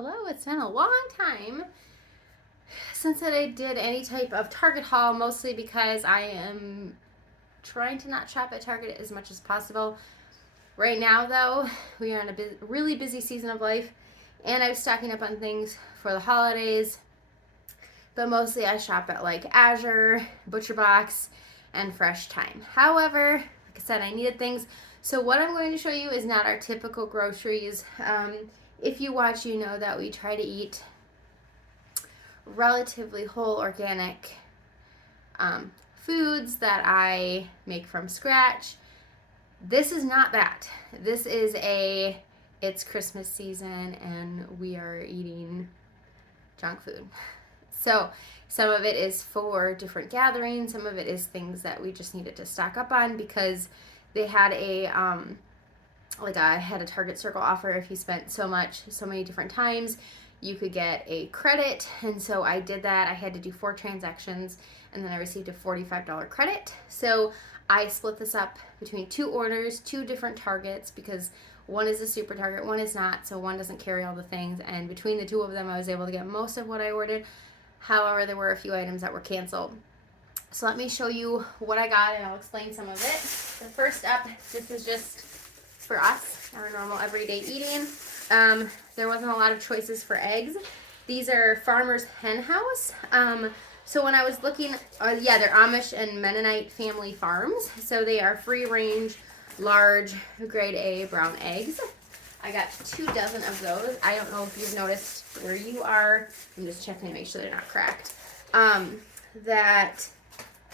Hello, it's been a long time since I did any type of Target haul, mostly because I am trying to not shop at Target as much as possible. Right now, though, we are in a really busy season of life, and I was stocking up on things for the holidays, but mostly I shop at like Azure, ButcherBox, and Fresh Thyme. However, like I said, I needed things. So what I'm going to show you is not our typical groceries. If you watch, you know that we try to eat relatively whole organic foods that I make from scratch. This is not that. This is it's Christmas season and we are eating junk food. So some of it is for different gatherings. Some of it is things that we just needed to stock up on because they had I had a Target Circle offer. If you spent so many different times, you could get a credit. And so I did that. I had to do 4 transactions and then I received a $45 credit. So I split this up between 2 orders, 2 different Targets, because one is a super Target, one is not. So one doesn't carry all the things. And between the 2 of them, I was able to get most of what I ordered. However, there were a few items that were canceled. So let me show you what I got and I'll explain some of it. The first up, this is just for us, our normal everyday eating. There wasn't a lot of choices for eggs. These are Farmer's Hen House. So when I was looking, they're Amish and Mennonite family farms. So they are free range, large, grade A brown eggs. I got 2 dozen of those. I don't know if you've noticed where you are. I'm just checking to make sure they're not cracked. That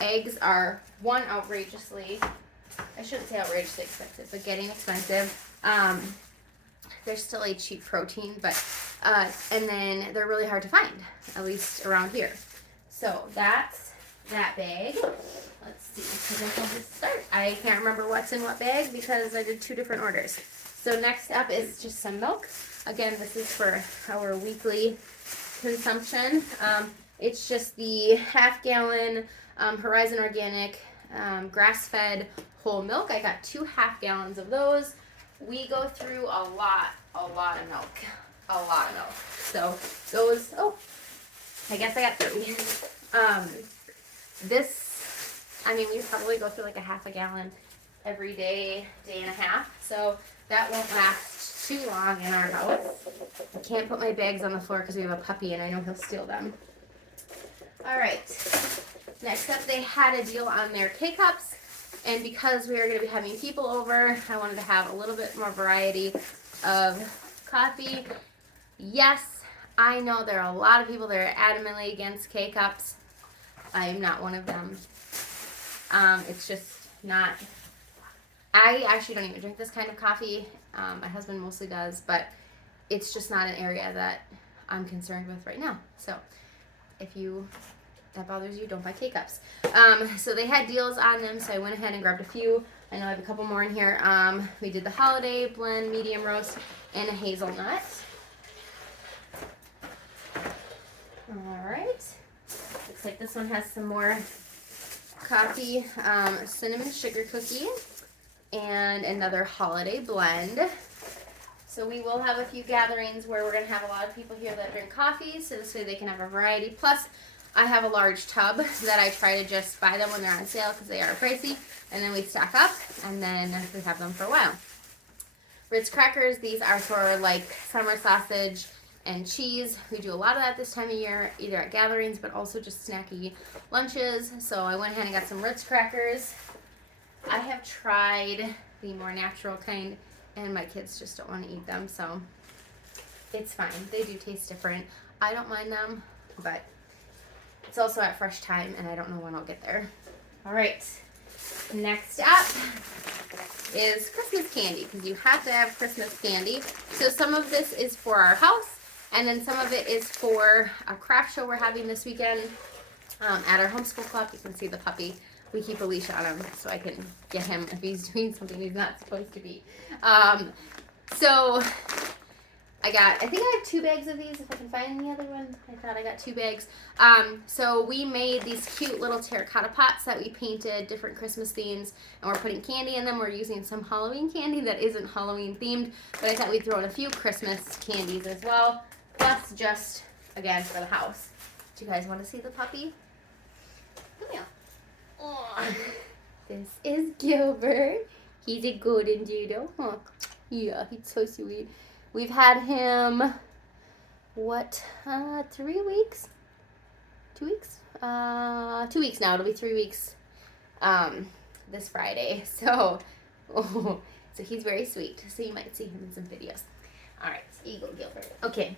eggs are outrageously, I shouldn't say outrageously expensive, but getting expensive. They're still a cheap protein, but and then they're really hard to find, at least around here. So that's that bag. Let's see, because I can just start. I can't remember what's in what bag because I did 2 different orders. So next up is just some milk. Again, this is for our weekly consumption. It's just the half-gallon Horizon Organic grass-fed whole milk. I got 2 half-gallons of those. We go through a lot of milk. A lot of milk. So those, I guess I got 3. We probably go through like a half a gallon every day and a half. So that won't last too long in our house. I can't put my bags on the floor because we have a puppy and I know he'll steal them. All right. Next up, they had a deal on their K-Cups. And because we are going to be having people over, I wanted to have a little bit more variety of coffee. Yes, I know there are a lot of people that are adamantly against K-Cups. I am not one of them. It's just not... I actually don't even drink this kind of coffee. My husband mostly does, but it's just not an area that I'm concerned with right now. So if that bothers you, don't buy K-Cups. So they had deals on them, so I went ahead and grabbed a few. I know I have a couple more in here. We did the holiday blend, medium roast, and a hazelnut. All right. Looks like this one has some more coffee, cinnamon sugar cookie, and another holiday blend. So we will have a few gatherings where we're going to have a lot of people here that drink coffee, so this way they can have a variety. Plus, I have a large tub that I try to just buy them when they're on sale because they are pricey, and then we stock up, and then we have them for a while. Ritz crackers, these are for like summer sausage and cheese. We do a lot of that this time of year, either at gatherings, but also just snacky lunches. So I went ahead and got some Ritz crackers. I have tried the more natural kind, and my kids just don't want to eat them, so it's fine. They do taste different. I don't mind them, but it's also at Fresh Thyme, and I don't know when I'll get there. All right, next up is Christmas candy, because you have to have Christmas candy. So some of this is for our house, and then some of it is for a craft show we're having this weekend at our homeschool club. You can see the puppy. We keep a leash on him so I can get him if he's doing something he's not supposed to be. So I think I have 2 bags of these, if I can find the other one. I thought I got 2 bags. So we made these cute little terracotta pots that we painted different Christmas themes, and we're putting candy in them. We're using some Halloween candy that isn't Halloween themed, but I thought we'd throw in a few Christmas candies as well. plus just, again, for the house. Do you guys want to see the puppy? Come here. Oh, this is Gilbert. He's a golden doodle, huh? Yeah, he's so sweet. We've had him, 3 weeks? 2 weeks? 2 weeks now. It'll be 3 weeks this Friday. So, so he's very sweet. So you might see him in some videos. All right, so you go, Gilbert. Okay,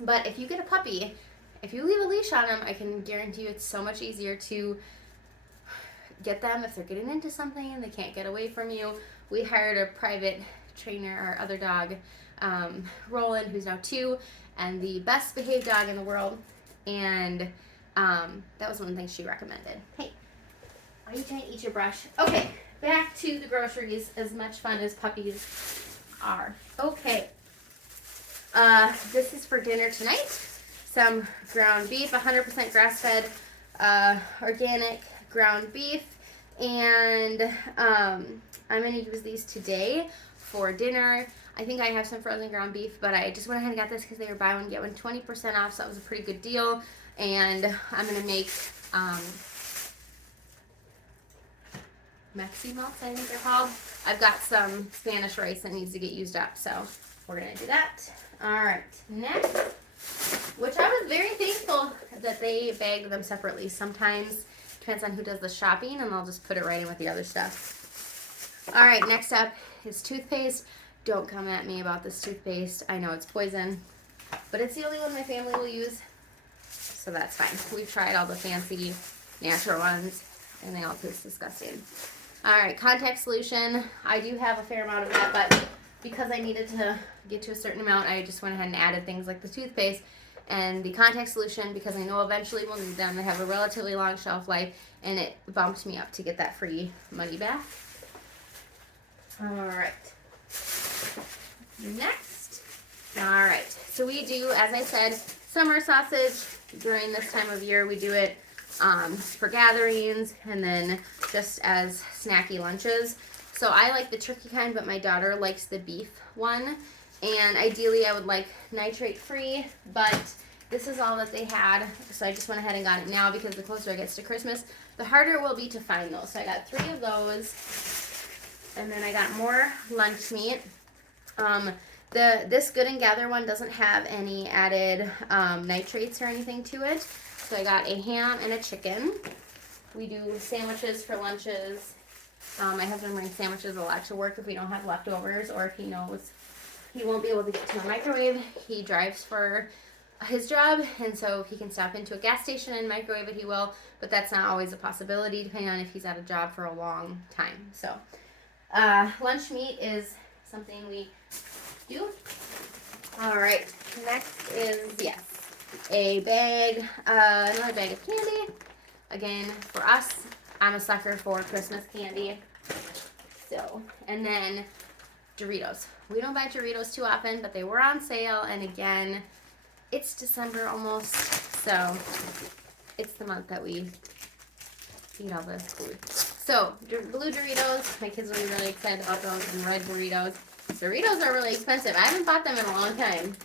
but if you get a puppy, if you leave a leash on them, I can guarantee you it's so much easier to get them if they're getting into something and they can't get away from you. We hired a private trainer, our other dog, Roland, who's now 2, and the best behaved dog in the world. And that was one of the things she recommended. Hey, are you trying to eat your brush? Okay, back to the groceries. As much fun as puppies are. Okay, this is for dinner tonight. Some ground beef, 100% grass-fed, organic ground beef, and I'm going to use these today for dinner. I think I have some frozen ground beef, but I just went ahead and got this because they were buy one, get one 20% off, so that was a pretty good deal. And I'm going to make Mexi melts, I think they're called. I've got some Spanish rice that needs to get used up, so we're going to do that. All right, next, which I was very thankful that they bag them separately. Sometimes depends on who does the shopping, and I'll just put it right in with the other stuff. All right, next up is toothpaste. Don't come at me about this toothpaste. I know it's poison, but it's the only one my family will use, so that's fine. We've tried all the fancy natural ones, and they all taste disgusting. All right, contact solution. I do have a fair amount of that, but because I needed to get to a certain amount, I just went ahead and added things like the toothpaste and the contact solution because I know eventually we'll need them. They have a relatively long shelf life, and it bumped me up to get that free money back. All right. Next. All right. So we do, as I said, summer sausage. During this time of year, we do it for gatherings and then just as snacky lunches. So I like the turkey kind, but my daughter likes the beef one. And ideally, I would like nitrate free, but this is all that they had. So I just went ahead and got it now because the closer it gets to Christmas, the harder it will be to find those. So I got 3 of those. And then I got more lunch meat. This Good and Gather one doesn't have any added nitrates or anything to it. So I got a ham and a chicken. We do sandwiches for lunches. My husband brings sandwiches a lot to work if we don't have leftovers, or if he knows he won't be able to get to a microwave. He drives for his job, and so if he can stop into a gas station and microwave it, he will. But that's not always a possibility, depending on if he's at a job for a long time. So lunch meat is something we do. All right, next is, yes, a bag, another bag of candy. Again, for us, I'm a sucker for Christmas candy. So, and then Doritos. We don't buy Doritos too often, but they were on sale, and again, it's December almost, so it's the month that we eat all this food. So, blue Doritos, my kids will be really excited about those, and red Doritos. Doritos are really expensive. I haven't bought them in a long time.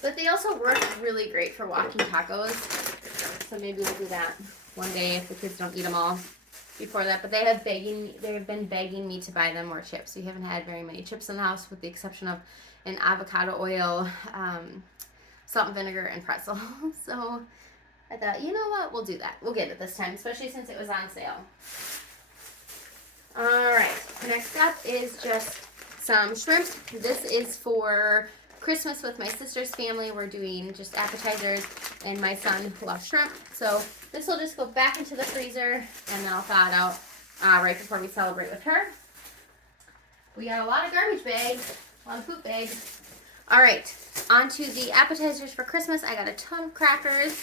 But they also work really great for walking tacos. So maybe we'll do that one day if the kids don't eat them all before that. But they have been begging me to buy them more chips. We haven't had very many chips in the house with the exception of an avocado oil, salt and vinegar, and pretzel. So I thought, you know what? We'll do that. We'll get it this time, especially since it was on sale. All right. Next up is just some shrimp. This is for Christmas with my sister's family. We're doing just appetizers, and my son loves shrimp. So this will just go back into the freezer, and then I'll thaw it out right before we celebrate with her. We got a lot of garbage bags, a lot of poop bags. All right, on to the appetizers for Christmas. I got a ton of crackers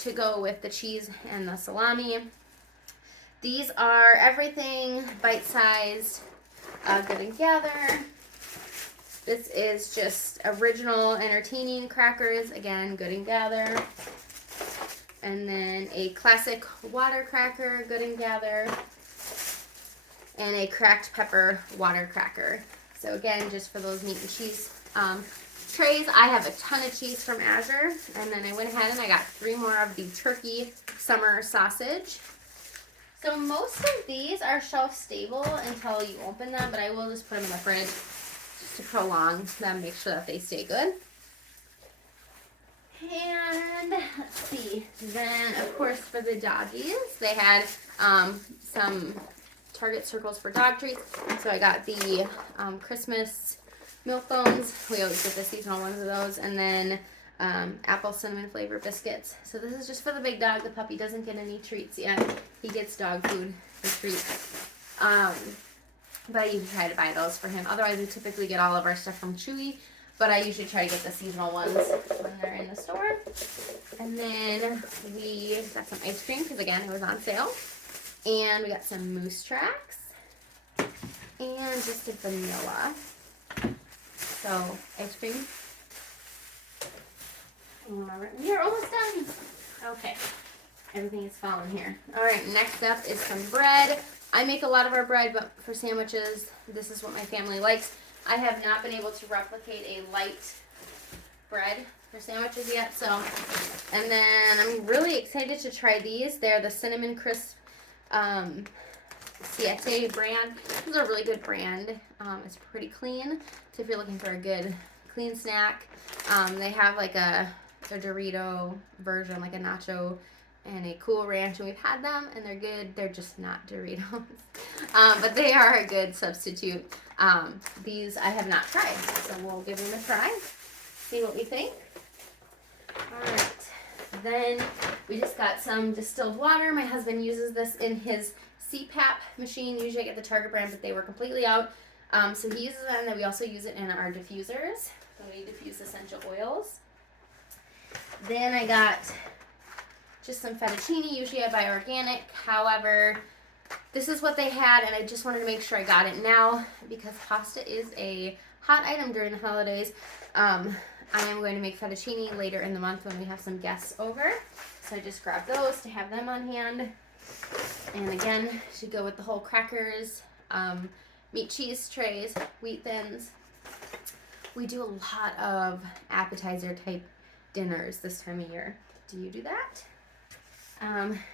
to go with the cheese and the salami. These are everything bite-sized, Good and Gather. This is just original entertaining crackers, again, Good and Gather. And then a classic water cracker, Good and Gather. And a cracked pepper water cracker. So again, just for those meat and cheese trays. I have a ton of cheese from Azure, and then I went ahead and I got 3 more of the turkey summer sausage. So most of these are shelf stable until you open them, but I will just put them in the fridge just to prolong them, make sure that they stay good. And let's see, then of course for the doggies, they had some Target circles for dog treats. So I got the Christmas milk bones. We always get the seasonal ones of those. And then apple cinnamon flavor biscuits. So this is just for the big dog. The puppy doesn't get any treats yet. He gets dog food and treats. But you can try to buy those for him. Otherwise, we typically get all of our stuff from Chewy. But I usually try to get the seasonal ones when they're in the store. And then we got some ice cream because, again, it was on sale. And we got some Moose Tracks. And just a vanilla. So, ice cream. We're almost done. Okay. Everything is falling here. Alright, next up is some bread. I make a lot of our bread, but for sandwiches, this is what my family likes. I have not been able to replicate a light bread for sandwiches yet, so. And then I'm really excited to try these. They're the Cinnamon Crisp Siete brand. This is a really good brand. It's pretty clean. So if you're looking for a good clean snack, they have like a Dorito version, like a nacho and a Cool Ranch, and we've had them and they're good. They're just not Doritos, but they are a good substitute. These I have not tried, so we'll give them a try, see what we think. All right, then we just got some distilled water. My husband uses this in his CPAP machine. Usually I get the Target brand, but they were completely out. So he uses that, and then we also use it in our diffusers. So we diffuse essential oils. Then I got just some fettuccine. Usually I buy organic. However, this is what they had, and I just wanted to make sure I got it now because pasta is a hot item during the holidays. I am going to make fettuccine later in the month when we have some guests over. So I just grabbed those to have them on hand. And again, should go with the whole crackers, meat cheese trays, wheat thins. We do a lot of appetizer type dinners this time of year. Do you do that?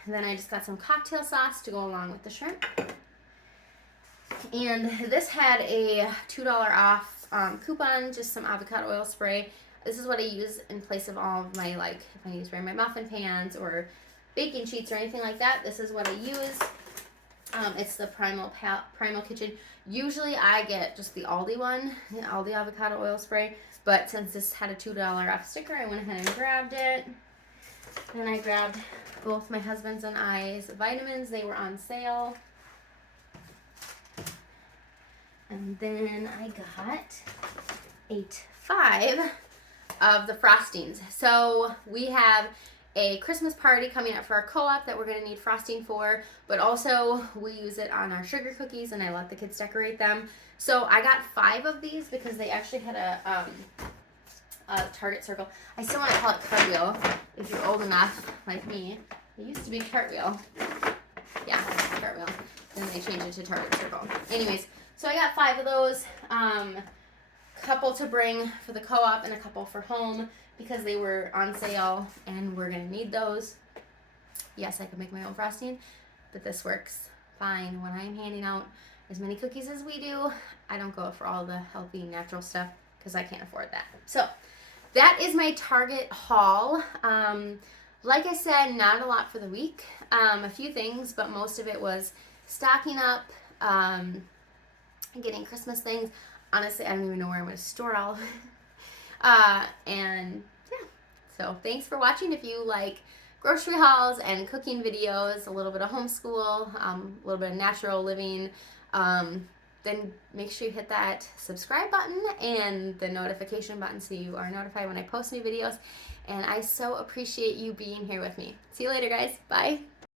Then I just got some cocktail sauce to go along with the shrimp. And this had a $2 off coupon, just some avocado oil spray. This is what I use in place of all of my, like, if I need to spray my muffin pans or baking sheets or anything like that, this is what I use. It's the Primal Kitchen. Usually I get just the Aldi one, the Aldi avocado oil spray, but since this had a $2 off sticker, I went ahead and grabbed it. And I grabbed both my husband's and I's vitamins. They were on sale. And then I got 5 of the frostings. So we have a Christmas party coming up for our co-op that we're going to need frosting for, but also we use it on our sugar cookies and I let the kids decorate them. So I got 5 of these because they actually had a Target circle. I still want to call it cartwheel if you're old enough like me. It used to be cartwheel. Yeah, cartwheel. Then they changed it to Target circle. Anyways, so I got 5 of those. Couple to bring for the co-op and a couple for home because they were on sale and we're going to need those. Yes, I could make my own frosting, but this works fine when I'm handing out as many cookies as we do. I don't go for all the healthy, natural stuff because I can't afford that. So that is my Target haul. Like I said, not a lot for the week. A few things, but most of it was stocking up, getting Christmas things. Honestly, I don't even know where I'm going to store all of it. And yeah, so thanks for watching. If you like grocery hauls and cooking videos, a little bit of homeschool, a little bit of natural living, then make sure you hit that subscribe button and the notification button so you are notified when I post new videos. And I so appreciate you being here with me. See you later, guys. Bye.